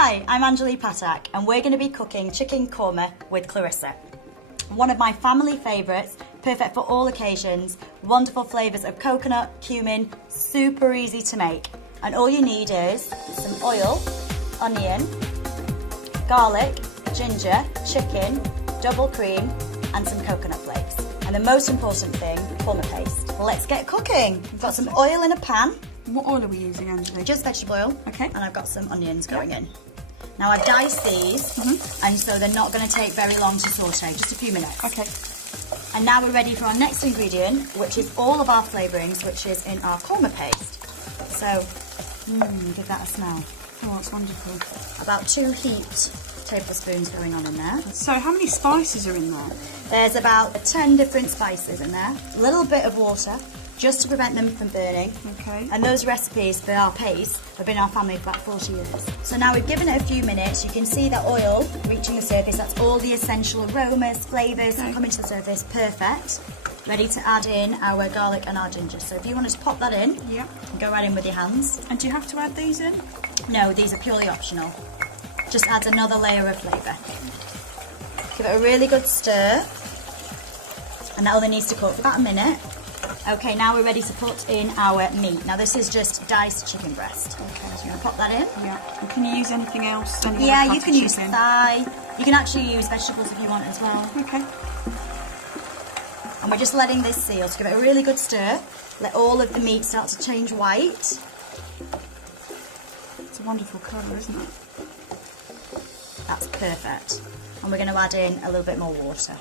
Hi, I'm Anjali Pathak and we're going to be cooking chicken korma with Clarissa. One of my family favourites, perfect for all occasions, wonderful flavours of coconut, cumin, super easy to make. And all you need is some oil, onion, garlic, ginger, chicken, double cream and some coconut flakes. And the most important thing, korma paste. Let's get cooking. We've got some oil in a pan. What oil are we using, Anjali? Just vegetable oil. Okay. And I've got some onions going in. Now I've diced these, and so they're not going to take very long to saute, just a few minutes. Okay. And now we're ready for our next ingredient, which is all of our flavourings, which is in our korma paste. So, give that a smell. Oh, that's wonderful. About 2 heaped tablespoons going on in there. So how many spices are in there? There's about 10 different spices in there. A little bit of water, just to prevent them from burning. Okay. And those recipes for our paste have been in our family for about 40 years. So now we've given it a few minutes. You can see that oil reaching the surface. That's all the essential aromas, flavours coming to the surface. Perfect. Ready to add in our garlic and our ginger. So if you want to just pop that in, go right in with your hands. And do you have to add these in? No, these are purely optional. Just adds another layer of flavour. Give it a really good stir. And that only needs to cook for about a minute. Okay, now we're ready to put in our meat. Now this is just diced chicken breast. Okay, so you're gonna pop that in. Yeah. And can you use anything else? Yeah, you can use thigh. You can actually use vegetables if you want as well. Okay. And we're just letting this seal. So give it a really good stir. Let all of the meat start to change white. It's a wonderful colour, isn't it? That's perfect. And we're going to add in a little bit more water.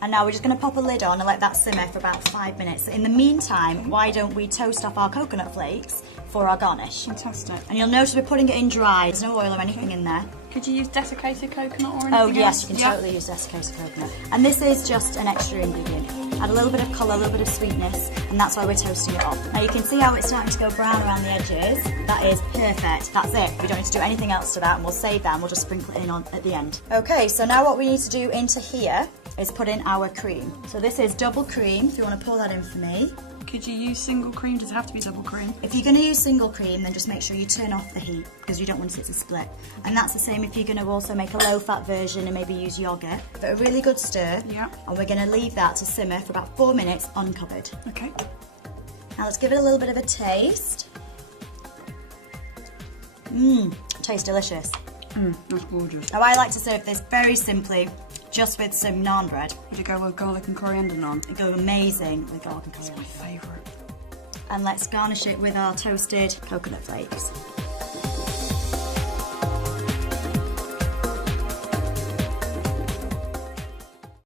And now we're just going to pop a lid on and let that simmer for about 5 minutes. In the meantime, why don't we toast off our coconut flakes for our garnish? Fantastic. And you'll notice we're putting it in dry. There's no oil or anything in there. Could you use desiccated coconut or anything Oh yes, else? you can totally use desiccated coconut. And this is just an extra ingredient. Add a little bit of colour, a little bit of sweetness, and that's why we're toasting it off. Now you can see how it's starting to go brown around the edges. That is perfect. That's it. We don't need to do anything else to that, and we'll save that and we'll just sprinkle it in on at the end. Okay, so now what we need to do into here is put in our cream. So this is double cream, if you want to pour that in for me. Could you use single cream? Does it have to be double cream? If you're going to use single cream, then just make sure you turn off the heat because you don't want it to split. And that's the same if you're going to also make a low-fat version and maybe use yoghurt. But a really good stir. Yeah. And we're going to leave that to simmer for about 4 minutes uncovered. Okay. Now let's give it a little bit of a taste. Tastes delicious. That's gorgeous. Now I like to serve this very simply, just with some naan bread. Would you go with garlic and coriander naan? It'd go amazing with garlic and coriander. It's my favourite. And let's garnish it with our toasted coconut flakes.